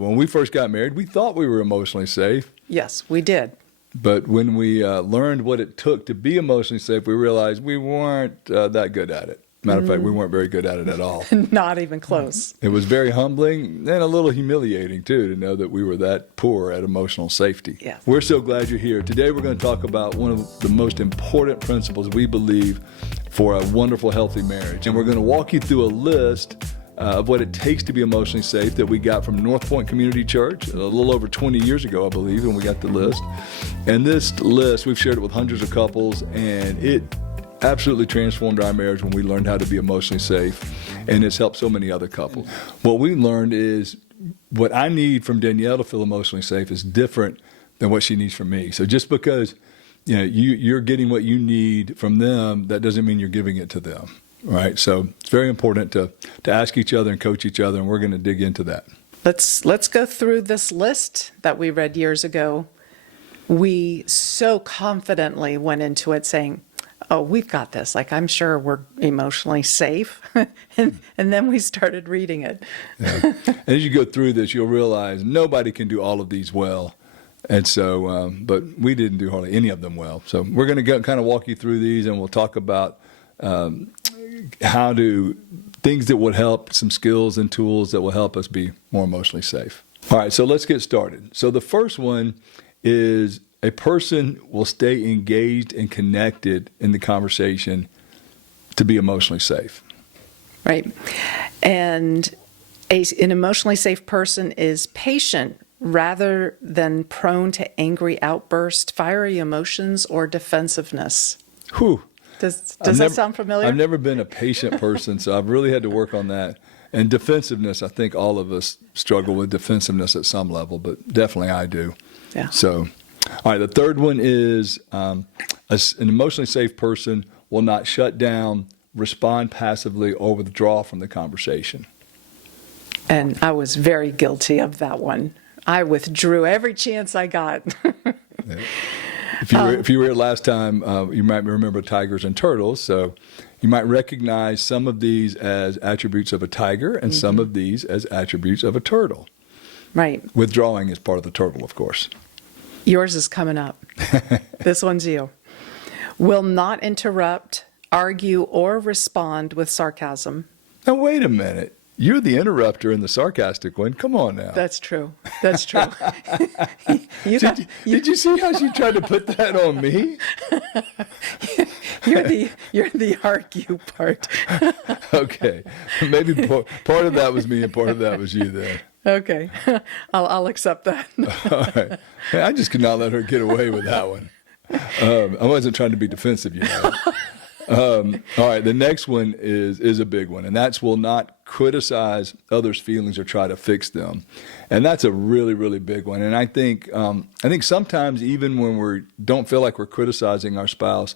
when we first got married, we thought we were emotionally safe. Yes, we did. But when we learned what it took to be emotionally safe, we realized we weren't that good at it. Matter of fact, we weren't very good at it at all. Not even close. It was very humbling and a little humiliating, too, to know that we were that poor at emotional safety. Yes. We're so glad you're here. Today, we're going to talk about one of the most important principles we believe for a wonderful, healthy marriage. And we're going to walk you through a list of what it takes to be emotionally safe that we got from North Point Community Church a little over 20 years ago, I believe, when we got the list. And this list, we've shared it with hundreds of couples, and it absolutely transformed our marriage when we learned how to be emotionally safe, and it's helped so many other couples. What we learned is what I need from Danielle to feel emotionally safe is different than what she needs from me. So just because you're getting what you need from them, that doesn't mean you're giving it to them, right? So it's very important to ask each other and coach each other, and we're going to dig into that. Let's go through this list that we read years ago. We so confidently went into it saying, oh, we've got this. Like, I'm sure we're emotionally safe. and then we started reading it. Yeah. And as you go through this, you'll realize nobody can do all of these well. And so, but we didn't do hardly any of them well. So we're going to kind of walk you through these, and we'll talk about things that would help, some skills and tools that will help us be more emotionally safe. All right, so let's get started. So the first one is a person will stay engaged and connected in the conversation to be emotionally safe. Right. And an emotionally safe person is patient rather than prone to angry outbursts, fiery emotions, or defensiveness. Whew. Does that sound familiar? I've never been a patient person, so I've really had to work on that. And defensiveness, I think all of us struggle with defensiveness at some level, but definitely I do. Yeah. So, all right, the third one is an emotionally safe person will not shut down, respond passively, or withdraw from the conversation. And I was very guilty of that one. I withdrew every chance I got. Yeah. If you were here last time, you might remember tigers and turtles. So you might recognize some of these as attributes of a tiger and some of these as attributes of a turtle. Right. Withdrawing is part of the turtle, of course. Yours is coming up. This one's you. Will not interrupt, argue, or respond with sarcasm. Now, wait a minute. You're the interrupter and the sarcastic one. Come on now. That's true. That's true. Did you see how she tried to put that on me? You're the argue part. Okay. Maybe part of that was me and part of that was you then. Okay. I'll accept that. All right. I just could not let her get away with that one. I wasn't trying to be defensive, you know. All right, the next one is a big one, and that's will not criticize others' feelings or try to fix them, and that's a really, really big one. And I think sometimes even when we don't feel like we're criticizing our spouse,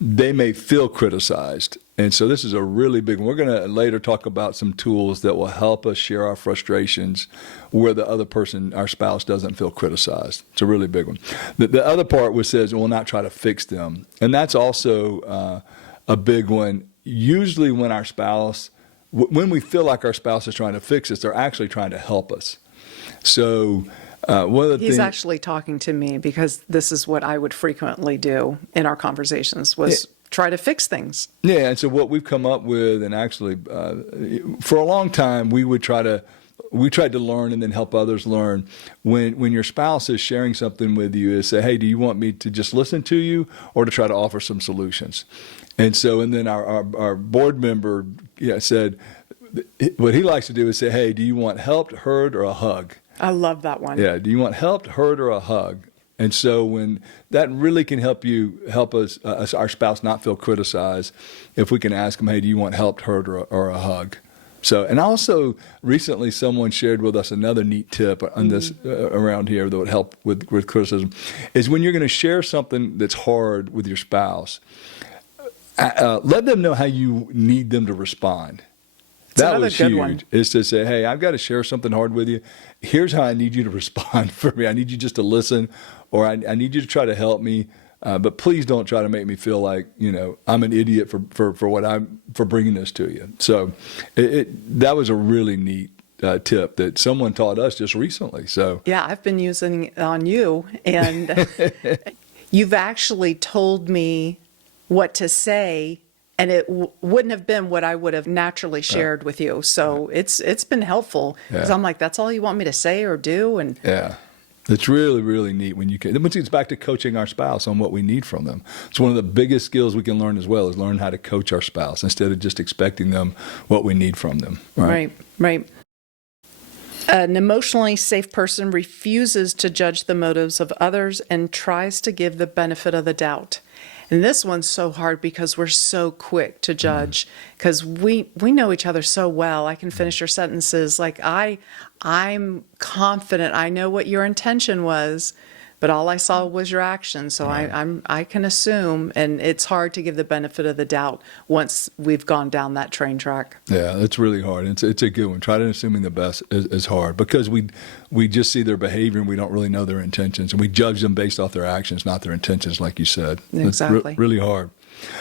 they may feel criticized, and so this is a really big one. We're going to later talk about some tools that will help us share our frustrations where the other person, our spouse, doesn't feel criticized. It's a really big one. The other part which says we'll not try to fix them, and that's also a big one. Usually when our spouse, when we feel like our spouse is trying to fix us, they're actually trying to help us. So one of the He's actually talking to me because this is what I would frequently do in our conversations was try to fix things. Yeah, and so what we've come up with, and actually for a long time we tried to learn and then help others learn. When your spouse is sharing something with you, is say, hey, do you want me to just listen to you or to try to offer some solutions? And then our board member said, what he likes to do is say, hey, do you want helped, heard, or a hug? I love that one. Yeah, do you want helped, heard, or a hug? And so when that really can help us, our spouse not feel criticized, if we can ask them, hey, do you want helped, heard, or a hug? So, and also recently someone shared with us another neat tip on this around here that would help with criticism, is when you're going to share something that's hard with your spouse, let them know how you need them to respond. That was huge. One. Is to say, hey, I've got to share something hard with you. Here's how I need you to respond for me. I need you just to listen, or I need you to try to help me. But please don't try to make me feel like I'm an idiot for bringing this to you. So that was a really neat tip that someone taught us just recently. So Yeah, I've been using it on you, and you've actually told me what to say, and it wouldn't have been what I would have naturally shared with you. So it's been helpful because I'm like, that's all you want me to say or do, and yeah. It's really, really neat when you can. It gets back to coaching our spouse on what we need from them. It's one of the biggest skills we can learn as well, is learn how to coach our spouse instead of just expecting them what we need from them. Right. An emotionally safe person refuses to judge the motives of others and tries to give the benefit of the doubt. And this one's so hard because we're so quick to judge, because we know each other so well. I can finish your sentences like, I'm confident I know what your intention was, but all I saw was your action. So I can assume, and it's hard to give the benefit of the doubt once we've gone down that train track. Yeah, it's really hard. It's a good one. Try to assuming the best is hard because we just see their behavior and we don't really know their intentions, and we judge them based off their actions, not their intentions, like you said. Exactly. It's really hard.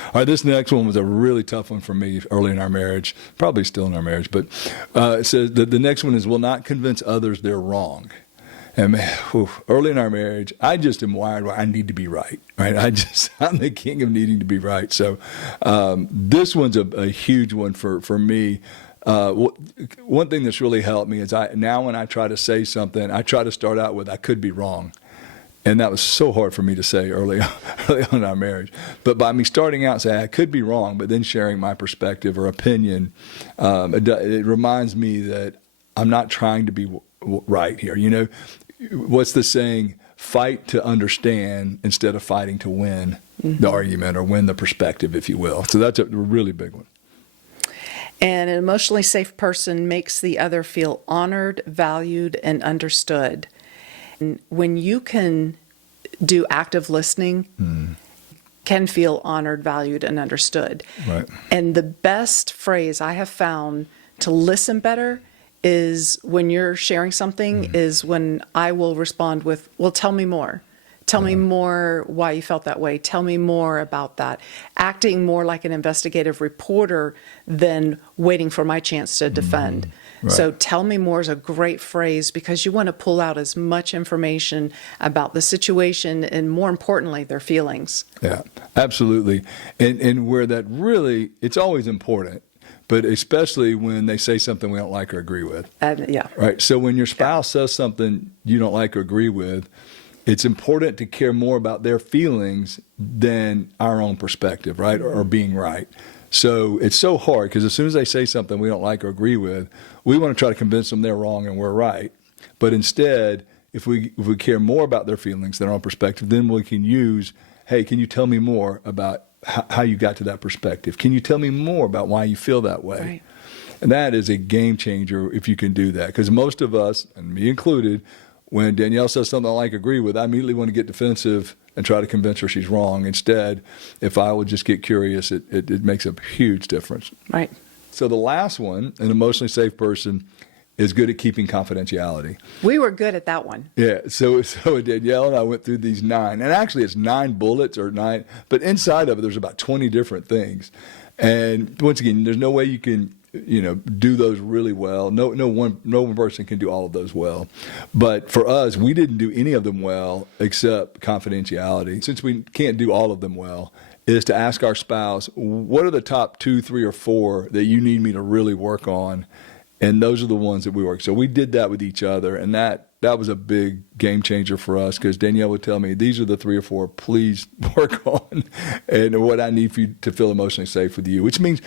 All right, this next one was a really tough one for me early in our marriage, probably still in our marriage, but it says the next one is, will not convince others they're wrong. And man, early in our marriage, I just am wired where I need to be right. I'm the king of needing to be right. So this one's a huge one for me. One thing that's really helped me is now when I try to say something, I try to start out with, I could be wrong. And that was so hard for me to say early on in our marriage. But by me starting out saying I could be wrong, but then sharing my perspective or opinion, it reminds me that I'm not trying to be right here. You know, what's the saying? Fight to understand instead of fighting to win the argument or win the perspective, if you will. So that's a really big one. And an emotionally safe person makes the other feel honored, valued, and understood. And when you can do active listening, can feel honored, valued, and understood. Right. And the best phrase I have found to listen better is when you're sharing something is when I will respond with, well, tell me more. Tell me more why you felt that way. Tell me more about that. Acting more like an investigative reporter than waiting for my chance to defend. Right. So tell me more is a great phrase because you want to pull out as much information about the situation and, more importantly, their feelings. Yeah, absolutely. And where that really, it's always important, but especially when they say something we don't like or agree with. Yeah. Right. So when your spouse says something you don't like or agree with, it's important to care more about their feelings than our own perspective, right, or being right. So it's so hard because as soon as they say something we don't like or agree with, we want to try to convince them they're wrong and we're right. But instead, if we care more about their feelings than our own perspective, then we can use, hey, can you tell me more about how you got to that perspective? Can you tell me more about why you feel that way? Right. And that is a game changer if you can do that. Because most of us, and me included, when Danielle says something I like agree with, I immediately want to get defensive and try to convince her she's wrong. Instead, if I would just get curious, it makes a huge difference. Right. So the last one, an emotionally safe person, is good at keeping confidentiality. We were good at that one. Yeah. So Danielle and I went through these 9, and actually it's 9 bullets or 9, but inside of it there's about 20 different things. And once again, there's no way you can do those really well. No one person can do all of those well. But for us, we didn't do any of them well except confidentiality. Since we can't do all of them well, is to ask our spouse, what are the top 2, 3, or 4 that you need me to really work on? And those are the ones that we work. So we did that with each other, and that was a big game changer for us because Danielle would tell me, these are the 3 or 4 please work on and what I need for you to feel emotionally safe with you, which means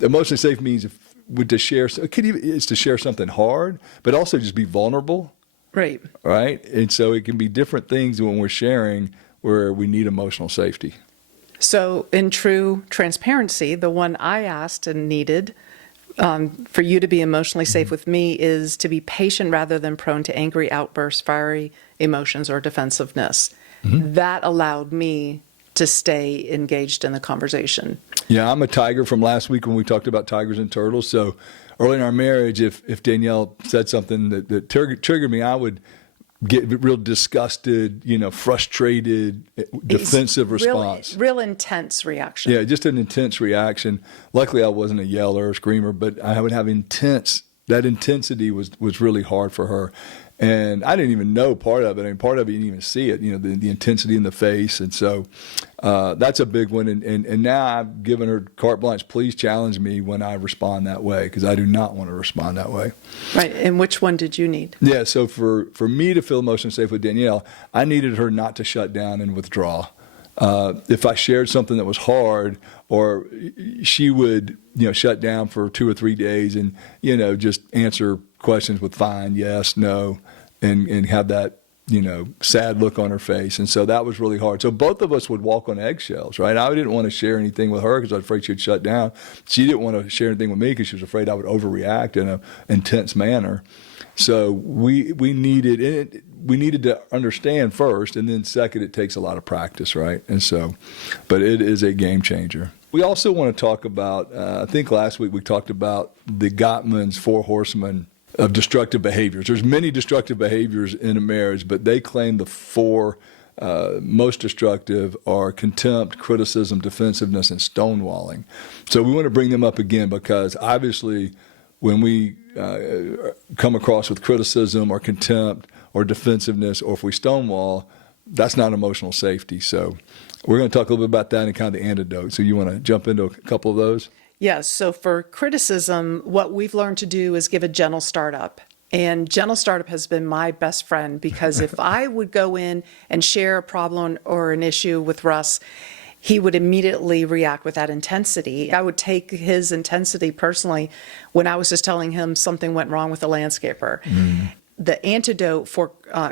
emotionally safe means to share something hard, but also just be vulnerable. Right. Right. And so it can be different things when we're sharing where we need emotional safety. So in true transparency, the one I asked and needed for you to be emotionally safe with me is to be patient rather than prone to angry outbursts, fiery emotions, or defensiveness. That allowed me to stay engaged in the conversation. Yeah, I'm a tiger from last week when we talked about tigers and turtles. So early in our marriage, if Danielle said something that triggered me, I would get real disgusted, frustrated, defensive response. Real intense reaction. Yeah, just an intense reaction. Luckily, I wasn't a yeller or screamer, but I would have intense that intensity was really hard for her. And I didn't even know part of it. I mean, part of it, you didn't even see it, the intensity in the face. And so that's a big one. And now I've given her carte blanche. Please challenge me when I respond that way, because I do not want to respond that way. Right. And which one did you need? Yeah. So for me to feel emotionally safe with Danielle, I needed her not to shut down and withdraw. If I shared something that was hard, or she would, shut down for 2 or 3 days and, just answer questions with fine, yes, no, and have that, sad look on her face. And so that was really hard. So both of us would walk on eggshells, right? I didn't want to share anything with her because I was afraid she'd shut down. She didn't want to share anything with me because she was afraid I would overreact in an intense manner. So we needed to understand first, and then second, it takes a lot of practice, right? And so, but it is a game changer. We also want to talk about, I think last week we talked about the Gottman's 4 horsemen of destructive behaviors. There's many destructive behaviors in a marriage, but they claim the 4 most destructive are contempt, criticism, defensiveness, and stonewalling. So we want to bring them up again because obviously when we come across with criticism or contempt or defensiveness, or if we stonewall, that's not emotional safety. So we're going to talk a little bit about that and kind of the antidote. So you want to jump into a couple of those? Yes. So for criticism, what we've learned to do is give a gentle startup. And gentle startup has been my best friend, because if I would go in and share a problem or an issue with Russ, he would immediately react with that intensity. I would take his intensity personally when I was just telling him something went wrong with the landscaper. The antidote for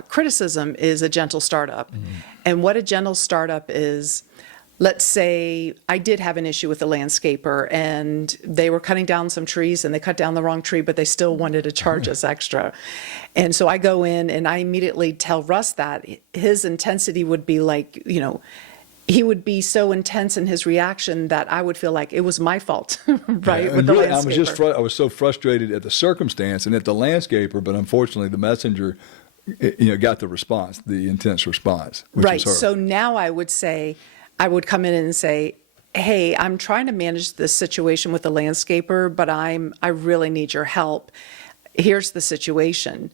criticism is a gentle startup. And what a gentle startup is, let's say I did have an issue with the landscaper and they were cutting down some trees and they cut down the wrong tree, but they still wanted to charge us extra. And so I go in and I immediately tell Russ that his intensity would be like, he would be so intense in his reaction that I would feel like it was my fault, right? Yeah, with the really, landscaper. I was so frustrated at the circumstance and at the landscaper, but unfortunately the messenger, got the response, the intense response, which Right. was her. So now I would come in and say, hey, I'm trying to manage this situation with the landscaper, but I really need your help. Here's the situation.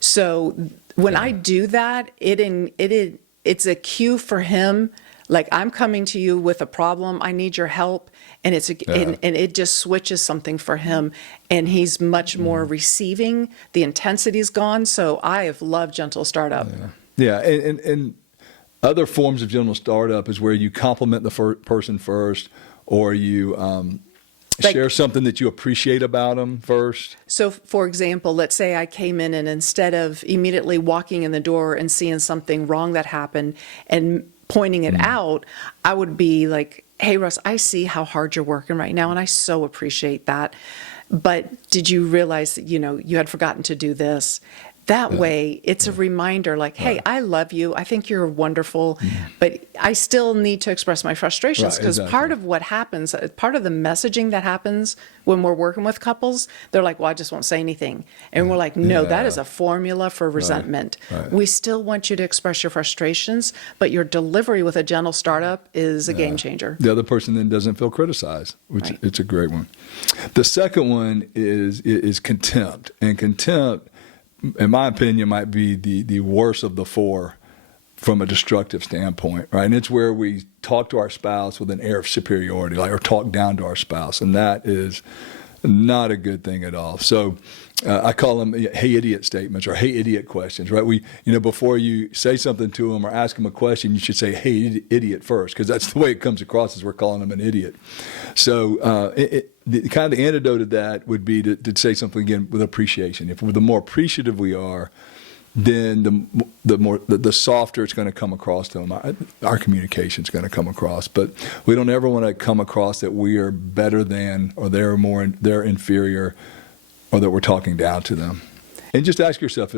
So when I do that, it's a cue for him. Like, I'm coming to you with a problem. I need your help. And and it just switches something for him. And he's much more receiving. The intensity's gone. So I have loved gentle startup. Yeah. And other forms of gentle startup is where you compliment the person first, or you share something that you appreciate about them first. So, for example, let's say I came in and instead of immediately walking in the door and seeing something wrong that happened and pointing it out, I would be like, hey, Russ, I see how hard you're working right now, and I so appreciate that. But did you realize that, you had forgotten to do this? That way, it's a reminder like, hey, I love you. I think you're wonderful, but I still need to express my frustrations, because part of what happens, part of the messaging that happens when we're working with couples, they're like, well, I just won't say anything. And we're like, no, that is a formula for resentment. Right. We still want you to express your frustrations, but your delivery with a gentle startup is a game changer. The other person then doesn't feel criticized, which it's a great one. The second one is contempt. And contempt, in my opinion, might be the worst of the 4 from a destructive standpoint, right? And it's where we talk to our spouse with an air of superiority, or talk down to our spouse, and that is not a good thing at all. So I call them "hey idiot" statements or "hey idiot" questions, right? Before you say something to them or ask them a question, you should say "hey idiot" first, because that's the way it comes across, as we're calling them an idiot. So the antidote to that would be to say something again with appreciation. If the more appreciative we are, then the softer it's going to come across to them. Our communication is going to come across, but we don't ever want to come across that we are better than, or they're inferior, or that we're talking down to them. And just ask yourself: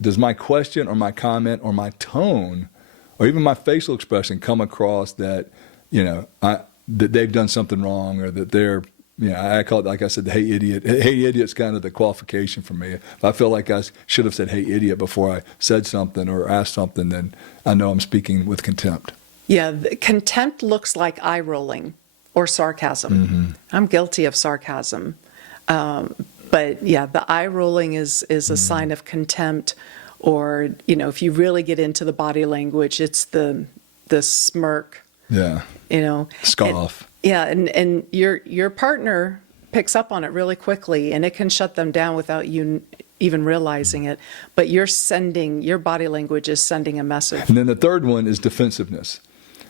does my question or my comment or my tone or even my facial expression come across that that they've done something wrong, or that they're I call it, like I said, the "hey idiot." Hey idiot's kind of the qualification for me. If I feel like I should have said "hey idiot" before I said something or asked something, then I know I'm speaking with contempt. Yeah, contempt looks like eye rolling or sarcasm. I'm guilty of sarcasm. But But yeah, the eye rolling is a sign of contempt, or, if you really get into the body language, it's the smirk, Yeah. Scoff. And your partner picks up on it really quickly, and it can shut them down without you even realizing it. But your body language is sending a message. And then the third one is defensiveness.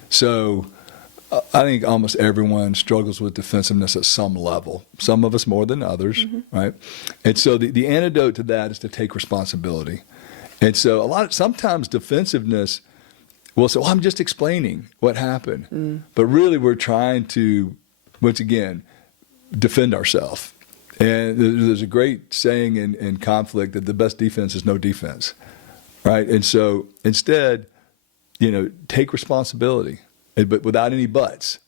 So I think almost everyone struggles with defensiveness at some level. Some of us more than others, right? And so the antidote to that is to take responsibility. And so sometimes defensiveness will say, well, I'm just explaining what happened. But really we're trying to, once again, defend ourselves. And there's a great saying in conflict that the best defense is no defense, right? And so instead, take responsibility, but without any buts,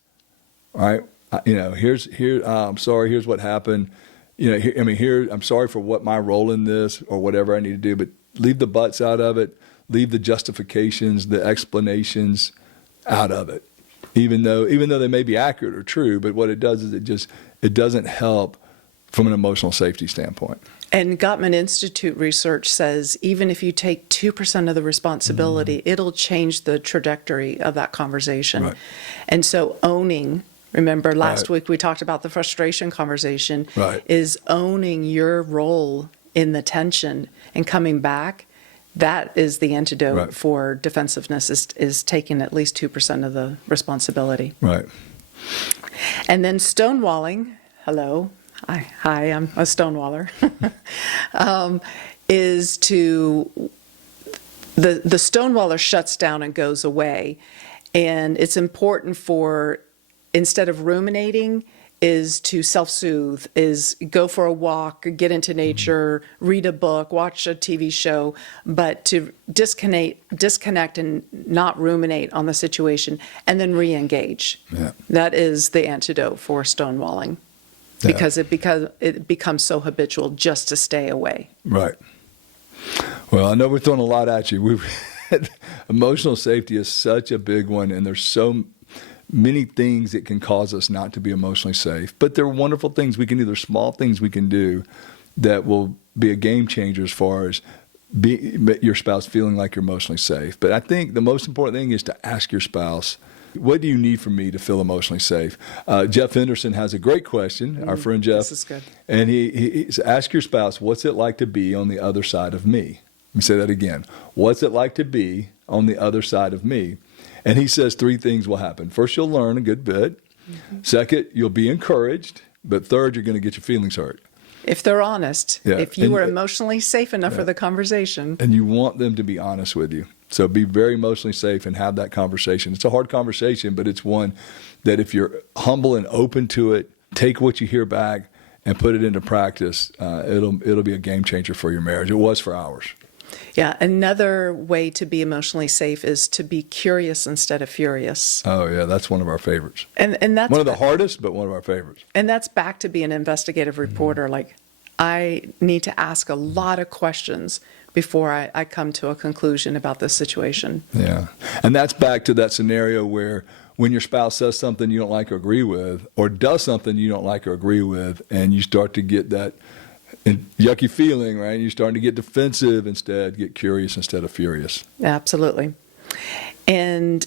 right? I'm sorry, here's what happened. I'm sorry for what my role in this or whatever I need to do, but leave the buts out of it. Leave the justifications, the explanations out of it, even though they may be accurate or true. But what it does is it doesn't help from an emotional safety standpoint. And Gottman Institute research says even if you take 2% of the responsibility, it'll change the trajectory of that conversation. Right. And so remember last week we talked about the frustration conversation, is owning your role in the tension and coming back. That is the antidote for defensiveness, is taking at least 2% of the responsibility. Right. And then stonewalling, hello. Hi, I'm a stonewaller, is to, the stonewaller shuts down and goes away. And it's important instead of ruminating, is to self-soothe, is go for a walk, get into nature, read a book, watch a TV show, but to disconnect and not ruminate on the situation, and then re-engage. Yeah. That is the antidote for stonewalling. Because it becomes so habitual just to stay away. Right. Well, I know we're throwing a lot at you. Emotional safety is such a big one, and there's so many things that can cause us not to be emotionally safe. But there are wonderful things we can do. There's small things we can do that will be a game changer as far as your spouse feeling like you're emotionally safe. But I think the most important thing is to ask your spouse, what do you need from me to feel emotionally safe? Jeff Henderson has a great question, our friend Jeff. This is good. And he ask your spouse, what's it like to be on the other side of me? Let me say that again. What's it like to be on the other side of me? And he says 3 things will happen. First, you'll learn a good bit. Second, you'll be encouraged. But third, you're going to get your feelings hurt. If they're honest, if you were emotionally safe enough for the conversation. And you want them to be honest with you. So be very emotionally safe and have that conversation. It's a hard conversation, but it's one that if you're humble and open to it, take what you hear back and put it into practice, it'll be a game changer for your marriage. It was for ours. Yeah, another way to be emotionally safe is to be curious instead of furious. Oh, yeah, that's one of our favorites. And that's one of the hardest, but one of our favorites. And that's back to being an investigative reporter. Like, I need to ask a lot of questions before I come to a conclusion about this situation. Yeah, and that's back to that scenario where when your spouse says something you don't like or agree with, or does something you don't like or agree with, and you start to get that yucky feeling, right? You're starting to get defensive instead, get curious instead of furious. Absolutely. And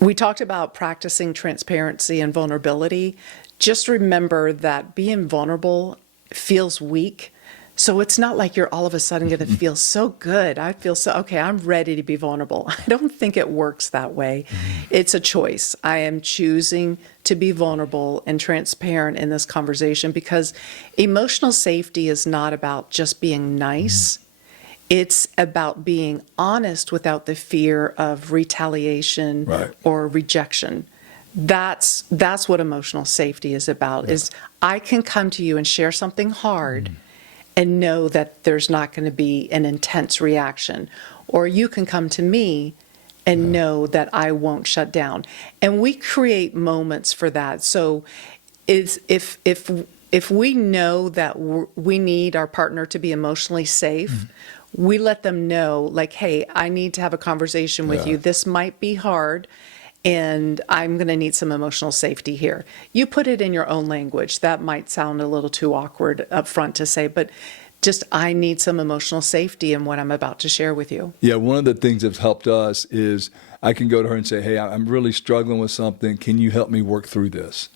we talked about practicing transparency and vulnerability. Just remember that being vulnerable feels weak. So it's not like you're all of a sudden going to feel so good. I feel so, okay, I'm ready to be vulnerable. I don't think it works that way. It's a choice. I am choosing to be vulnerable and transparent in this conversation because emotional safety is not about just being nice. It's about being honest without the fear of retaliation or rejection. That's what emotional safety is about, is I can come to you and share something hard and know that there's not going to be an intense reaction. Or you can come to me and know that I won't shut down. And we create moments for that. So if we know that we need our partner to be emotionally safe, we let them know, like, hey, I need to have a conversation with you. This might be hard. and I'm going to need some emotional safety here. You put it in your own language. That might sound a little too awkward up front to say, but just I need some emotional safety in what I'm about to share with you. Yeah, one of the things that's helped us is I can go to her and say, hey, I'm really struggling with something. Can you help me work through this?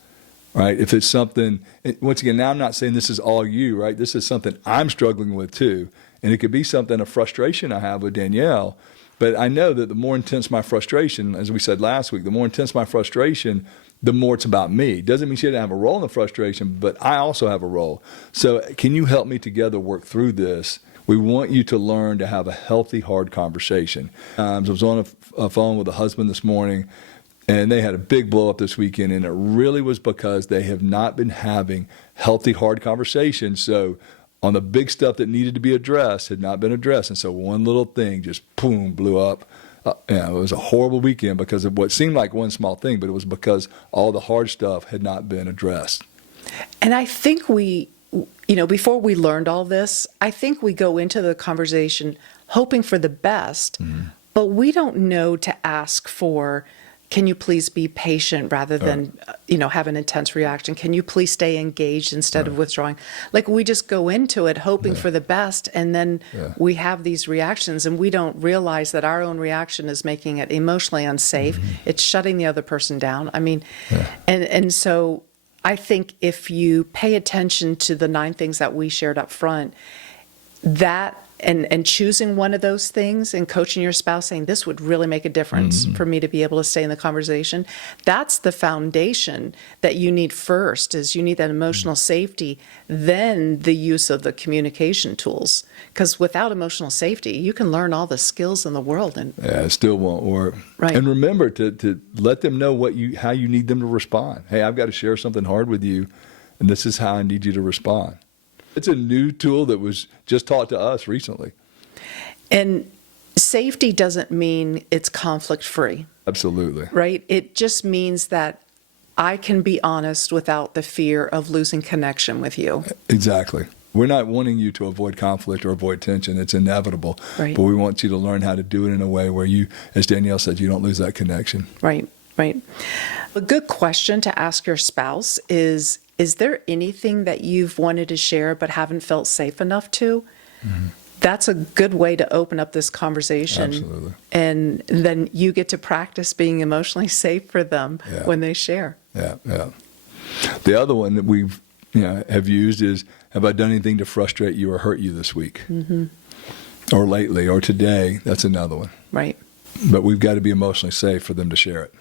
Right? If it's something, once again, now I'm not saying this is all you, right? This is something I'm struggling with too. And it could be something, a frustration I have with Danielle. But I know that the more intense my frustration, as we said last week, the more intense my frustration, the more it's about me. Doesn't mean she didn't have a role in the frustration, but I also have a role. So can you help me together work through this? We want you to learn to have a healthy, hard conversation. I was on a phone with a husband this morning, and they had a big blow up this weekend, and it really was because they have not been having healthy, hard conversations. So on the big stuff that needed to be addressed had not been addressed. And so one little thing just, boom, blew up. It was a horrible weekend because of what seemed like one small thing, but it was because all the hard stuff had not been addressed. And I think before we learned all this, I think we go into the conversation hoping for the best, but we don't know to ask for, can you please be patient rather than, have an intense reaction? Can you please stay engaged instead of withdrawing? Like we just go into it hoping for the best, and then we have these reactions, and we don't realize that our own reaction is making it emotionally unsafe. It's shutting the other person down. I mean, and so I think if you pay attention to the 9 things that we shared up front, that and choosing one of those things and coaching your spouse saying this would really make a difference for me to be able to stay in the conversation, that's the foundation that you need first. Is you need that emotional safety, then the use of the communication tools, because without emotional safety you can learn all the skills in the world and it still won't work. Right. And remember to let them know how you need them to respond. Hey, I've got to share something hard with you, and this is how I need you to respond. It's a new tool that was just taught to us recently. And safety doesn't mean it's conflict free. Absolutely. Right? It just means that I can be honest without the fear of losing connection with you. Exactly. We're not wanting you to avoid conflict or avoid tension. It's inevitable. Right. But we want you to learn how to do it in a way where you, as Danielle said, you don't lose that connection. Right. A good question to ask your spouse is there anything that you've wanted to share but haven't felt safe enough to? That's a good way to open up this conversation. Absolutely. And then you get to practice being emotionally safe for them when they share. Yeah. The other one that we've have used is, have I done anything to frustrate you or hurt you this week? Or lately or today? That's another one. Right. But we've got to be emotionally safe for them to share it.